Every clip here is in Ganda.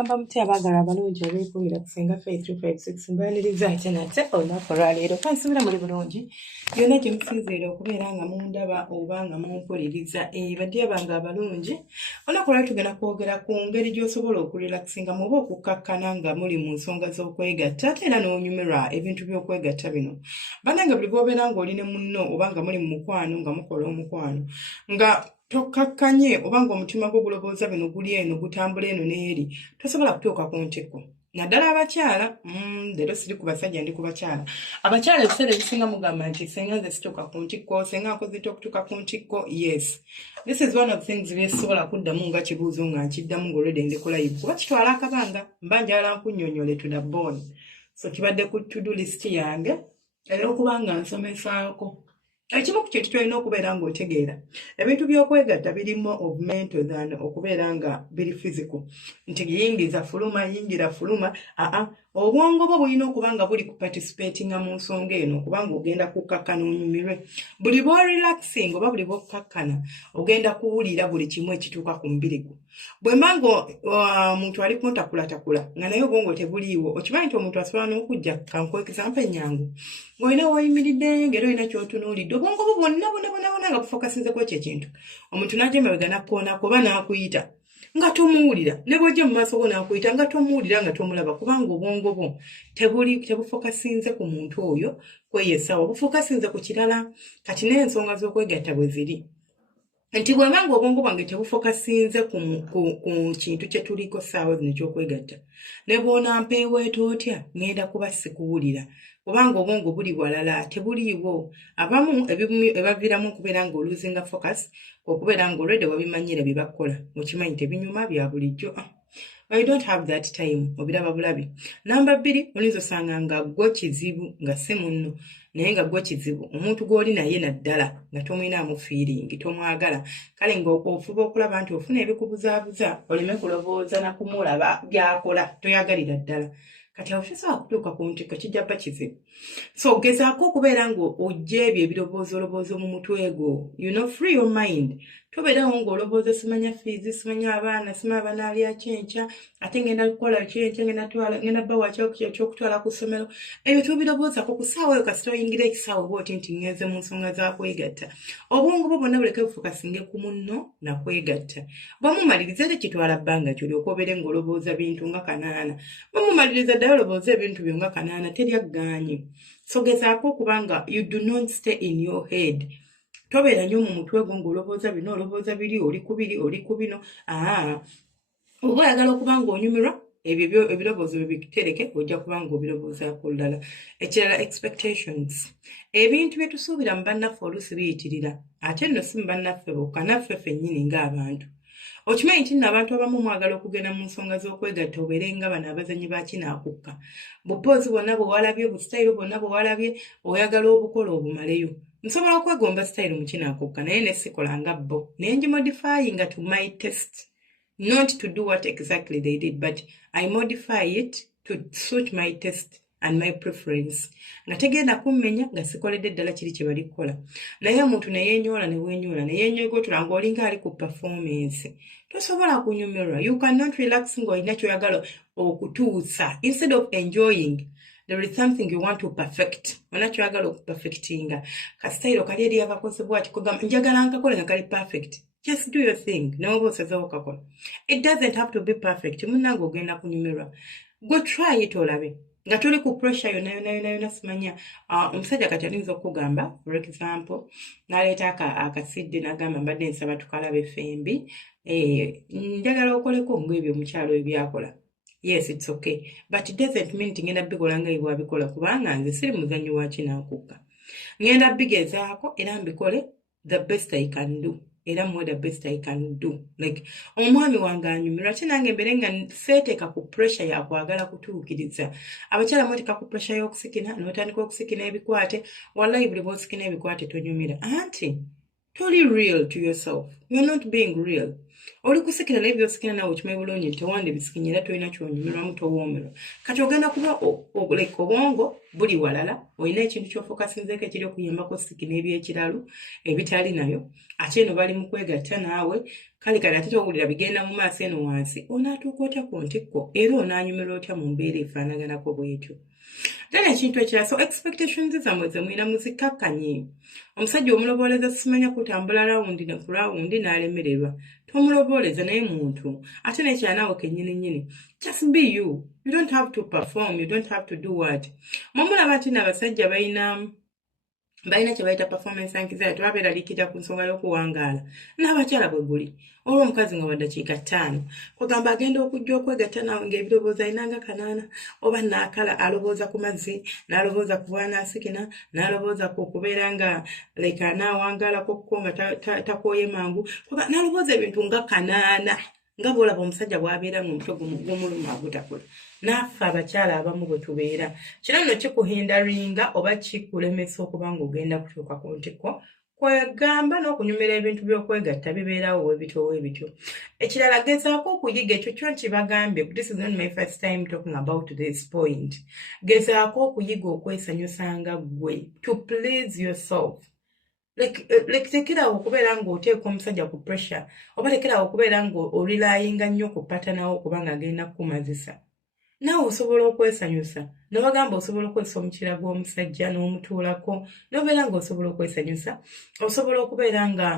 Mugamba muti abagala abalungi abeekumira kusinga 5356 mbaniriza ate nate olunaku olwaleero kansubira muli bulungi byonna gye musinziira okubeera nga mundaba oba nga mumpuliriza badde bange abalungi olunaku olwali tugenda kwogera ku ngeri gy'osobola okurelaxinga oba okukkakkana nga muli mu nsonga z'okwegatta ate era n'onyumirwa ebintu by'okwegatta bino bannange buli bw'obeera ng'oli ne munno oba nga muli mu mukwano nga mukola omukwano nga tokkakkanye oba ng'omutima gwo gulobooza bino guli eno gutambula eno n'eri tosobola kutuuka ku ntikko naddala abakyala leero siri ku basajja ndi ku bakyala abakyala ebiseera ebisinga mugamba nti senga nze situuka ku ntikko senga nkozita okutuuka ku ntikko yes this is one of things byesobola kuddamu nga kibuuzo nga nkiddamu ng'olwedde ndi ku live kuba kitwala akabanga mba njala nkunnyonnyole to the bone so kibadde ku to-do list yange ey'okuba nga nsomesaako ekimu ku kintu kyolina okubeera ng'otegeera ebintu by'okwegatta birimu of mental than okubeera nga biri physical nti yingira fuluma obwongo bwo bulina okuba nga buli kuparticipatinga mu nsonga eno okubanga ogenda kukkakkana onyumirwe buli bw'orelaxing oba buli bw'okkakkana ogenda kuwulira buli kimu ekituuka ku mubiri gwo bwe mba nga omuntu ali kuntakulatakula nga naye obwongo tebuliiwo okimanyi nti omuntu asobola n'okujja kankuwa example ennyangu ng'olina w'oyimiridde ng'era olina ky'otunuulidde obwongo bwo bwonna nga bufokasinze ku ekyo ekintu omuntu n'ajja emabega nakkoonako oba n'akuyita nga tomuwulira ne bw'ojja mu maaso go n'akuyita nga tomuwulira nga tomulaba kubanga obwongo bwo tebufokasinze ku muntu oyo kweyesaawa bufokasinze ku kirala kati n'ensonga z'okwegatta bwe ziri nti bw'eba nga obwongo bwange tebufokasinze ku kintu kye tuliko ssaawa zino eky'okwegatta ne bw'onampeeweeta otya ngenda kuba sikuwulira kubanga obwongo buli walala tebuliiwo abamu ebaviiramu okubeera nga oluzinga focus okubeera nga olwedde wabimanyira bye bakola okimanyi tebinyuma bya bulijjo I don't have that time obiraba bulabi namba 2 oyinza osanga nga gwo kizibu nga si munno naye nga gwo kizibu omuntu gw'oli naye naddala nga tomwinaamu feeling tomwagala kale ng'ofuba okulaba nti ofuna ebikubuzaabuza oleme kulowooza na kumulaba by'akola toyagalira ddala kati awo tosobola kutuuka ku ntikko kijja bba kizibu so gezaako okubeera ng'ojja ebyo ebiroboozo mu mutwe gwo free your mind tobeerawo ng'olobooza simanya fiizi simanya abaana simanya banaalya kyenkya ate ngenda kukola kyenkya ngenda bba wakyokutwala ku ssomero ebyo tobiroboozako ku ssaawa eyo kasita oyingira ekisaawe bw'oti nti ngenze mu nsonga za kwegatta obwongo bwo bwonna buleke bufukasinge ku munno na kwegatta bwamumaliriza era kitwala bbanga kyolyoka obeere ng'olobooza bintu nga kanaana bamumaliriza ddala olobooza ebintu byo nga kanaana teryagganye so gezaako okubanga you do not stay in your head tobeera nnyo mu mutwe gwo ng'olobooza bino olobooza biri oli ku bino oba oyagala okuba ng'onyumirwa ebyo ebiroboozo bye bitereke ojja kuba ng'obiroboozaako ddala ekirala expectations ebintu bye tusuubira mu bannaffe oluusi biyitirira ate nno si mu bannaffe bokka naffe ffennyini ng'abantu okimanyi nti nno abantu abamu mwagala okugenda mu nsonga z'okwegatta obeere nga bano abazanyi ba kinaakukka bupoozi bwonna bwe walabye busitayiro bwonna bwe walabye oyagala obukola obumaleyo nsobola okwegomba sitayiro mu kinaakukka naye ne sikola nga bo naye ngimodifyinga to my taste not to do what exactly they did but I modify it to suit my taste and my preference nga tegenda kummenya nga sikoledde ddala kiri kye bali kukola naye omuntu neyenyola neyenyogotola ng'olinga ali ku performance tosobola kunyumirwa you cannot relax ng'olina kyoyagala okutuusa instead of enjoying there is something you want to perfect olina kyoyagala okuperfectinga kasitayiro kali eri akakozebwa kikugamba njagala nkakole nga kali perfect just do your thing nawoba osazeewo kakola it doesn't have to be perfect munnange ogenda kunyumirwa go try it olabe nga tuli ku pressure yonna simanya omusajja kati alinza okugamba for example n'aleeta akasidde n'agamba mbadde nsaba tukalabe fembi njagala okoleko ng'ebyo omukyalo ebyakola yes it's okay but it doesn't mean nti ngenda bikola nga ibwa bikola kubanga nze siri muzanyi wa kinaakukka ngenda bigezaako era mbikole the best I can do era mwe the best I can do like omwami wange anyumirwa ate nange mbere nga seeteeka ku pressure ya kwagala kutuukiriza abakyala mweteeka ku pressure y'okusikina n'otandika okusikina ebikwate wallahi buli bw'osikina ebikwate tonyumira anti toli real to yourself you're not being real oli kusikira naye byosikira nawe okimanyi bulungi nti tewandi bisikinya era tolina kyonyumirwamu towoomerwa kati ogenda kuba obwongo buli walala olina ekintu kyofokasinzeeko ekiri okuyambako sikina ebyekiralu ebitali nayo ate eno bali mu kwegatta naawe kale kale ate towulira bigenda mu maaso eno wansi onaatuuka otya ku ntikko era onaanyumirwa otya mu mbeera efaanaganako bwetyo then ekintu ekira so expectations zammwe ze mwina muzikkakkanye omusajja omulobooleza simanya kutambula rawundi ne ku rawundi n'alemererwa tomulobooleza naye muntu ate nekyanaawe kennyini just be you don't have to perform you don't have to do what mwamulaba nti n'abasajja balina kye bayita performance anxiety tebabeeraliikirira ku nsonga y'okuwangaala n'abakyala bwe guli olwo omukazi nga waddakiika 5 kugamba agenda okujja okwegatta nawe ng'ebirowoozo alinanga kanaana oba naakala alowooza ku mazzi n'alowooza ku bwanaasikina n'alowooza ku kubeera nga like anaawangaalako kuko nga takooye mangu n'alowooza ebintu nga kanaana nga bw'olaba omusajja bw'abeera ng'omutwe gw'omuluma agutakula naffe abakyala abamu bwe tubeera kino nno kikuhindaringa oba kikulemesa okuba ng'ogenda kutuuka ku ntikko kwegamba n'okunyumira ebintu by'okwegatta bibeerawo webitowa ebityo ekirala gezaako okuyiga ekyo kyo nkibagambye this is not my first time talking about this point gezaako okuyiga okwesanyusanga ggwe to please yourself like tekerawo okubeera ng'oteeka omusajja ku pressure oba tekerawo okubeera ng'olilayinga nnyo ku patanawo okuba ng'agenda kukumazisa naawe osobola okwesanyusa nobagamba osobola okwesa omukira gw'omusajja n'omutuulako nobeera ng'osobola okwesanyusa osobola okubeera nga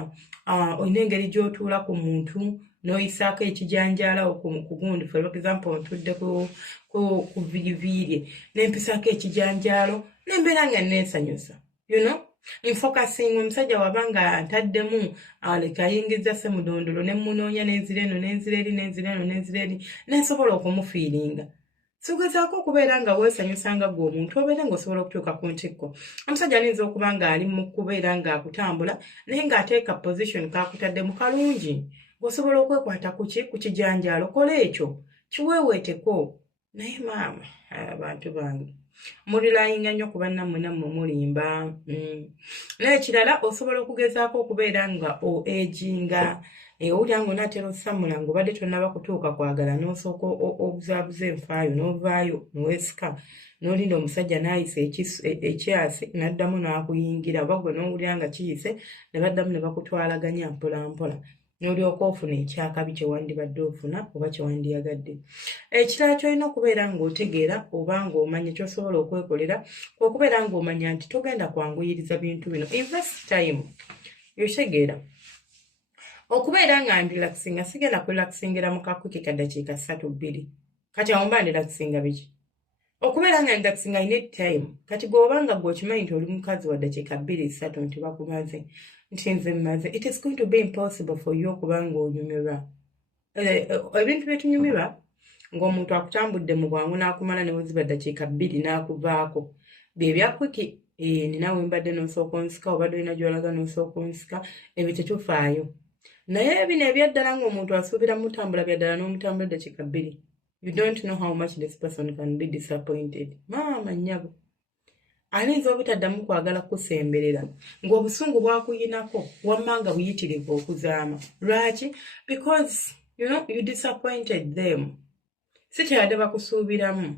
olina engeri gy'otuula ku muntu n'oyisaako ekijanjaalawo ku gundi for example ntudde ku viiriviirye n'empisaako ekijanjaalo n'embeera nga neesanyusa infocusing omusajja waba nga ntaddemu leka ayingiza semudondolo ne munoonya n'enzireno n'enzireno nesobola okumufiiringa sogezaako okubeera nga weesanyusanga gwe omuntu obeera ng'osobola okutuuka ku ntikko omusajja ayinza okuba nga ali mu kubeera ng'akutambula naye ng'ateeka position kaakutaddemu kalungi ng'osobola okwekwata ku kijanjaalo kola ekyo kiweeweeteko naye maama abantu bange mulilayinga nnyo ku bannammwe nammwe mulimba n'ekirala osobola okugezaako okubeera nga oejinga owulira ng'onaatera osamula ng'obadde tonnaba kutuuka kwagala n'osooka obuzaabuza enfaayo n'ovaayo n'oweesika n'olinda omusajja n'ayisa ekyasi n'addamu n'akuyingira oba gwe n'owulira nga kiyise ne baddamu ne bakutwalaganya mpolampola n'olyoka ofuna ekyakabi kyewandibadde ofuna oba kyewandiyagadde ekirala kyolina okubeera ng'otegeera oba ng'omanya kyosobola okwekolera okubeera ng'omanya nti togenda kwanguyiriza bintu bino invest time yotegeera okubeera nga ndirakisinga sigenda kurelakisingira mu kakuki kaddakiika 3-2 kati awo mba ndirakisinga biki okubeera nga ndirakisinga I need time kati gweoba nga gweokimanyi nti oli mukazi wa ddakiika 2-3 nti bakumaze nti nze mmaze it is going to be impossible for you okuba ng'onyumirwa ebintu byetunyumirwa ng'omuntu akutambudde mu bwangu n'akumala ne weziba ddakiika 2 n'akuvaako bye byakuki ninawe mbadde n'osooka onsika obadde olina gy'olaga n'osooka onsika ebyo tekifaayo naye bino ebyaddala ng'omuntu asuubira mutambula byaddala n'omutambula ddakiika 2 you don't know how much this person can be disappointed maama nnyabo ayinza obutaddamu kwagala kusemberera ng'obusungu bwakuyinako wamma nga buyitirivu okuzaama lwaki because you disappointed them si kyadde bakusuubiramu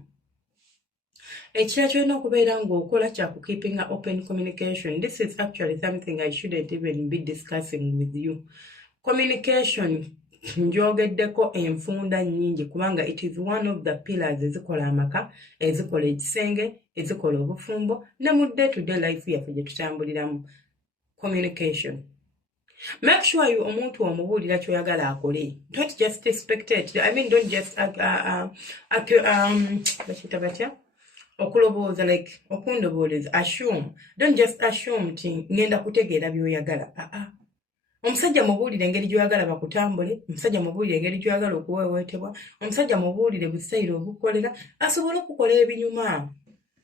ekirala kyolina okubeera ng'okola keeping open communication this is actually something I shouldn't even be discussing with you communication njogeddeko enfunda nnyingi kubanga it is one of the pillars ezikola amaka ezikola ekisenge ezikola obufumbo ne mu day to day life yaffe gye tutambuliramu communication make sure you omuntu omubuulira kyoyagala akole don't just spectate don't just bakita batya okulobooza like okundobooleza assume don't just assume nti ngenda kutegeera byoyagala omusajja mubuulire engeri gy'oyagala bakutambule omusajja mubuulire engeri gy'oyagala okuweeweetebwa omusajja mubuulire busayire obukolera asobole okukola ebinyuma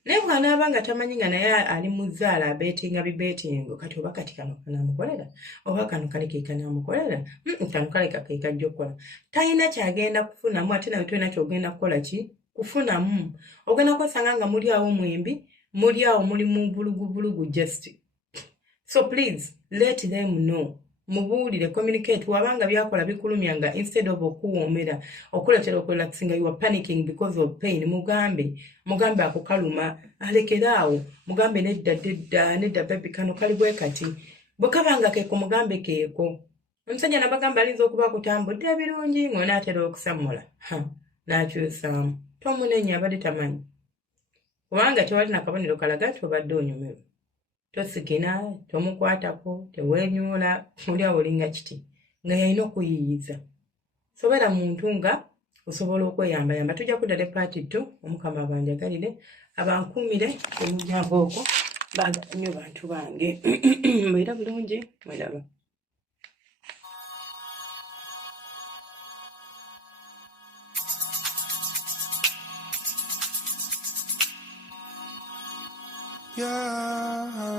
naye bw'anaaba nga tamanyi nga naye ali mu zzaala abeetinga bibeetingo kati oba kati kano kanaamukolera oba kano kale ke kanaamukolera kano kale ke kajja okukola talina kyagenda kufunamu ate nawe tolina kyogenda kukola ki kufunamu ogenda kwesanga nga muli awo mwembi muli awo muli mu bulugubulugu just so please let them know mubuulire communicate wabanga byakola bikulumyanga instead of okuwoomera okuletera okurelaxinga you are panicking because of pain mugambe akukaluma alekeraawo mugambe nedda baby kano kali bwe kati bwe kabanga keeko mugambe keeko omusajja nabagamba alinza okuba akutambudde birungi ng'onaatera okusamula n'akyusaamu tomunenya abadde tamanyi kubanga tewali nakabonero kalaga nti obadde onyumirwa tosigina tomukwatako teweenyoola oli awolinga kiti nga yalina okuyiyiza sobera muntu nga osobola okweyambayamba tujja kuddala epaati 2 omukama abanjagalire abankuumire omulyango ogwo baagala nnyo bantu bange mbeera bulungi mwelaba Yeah.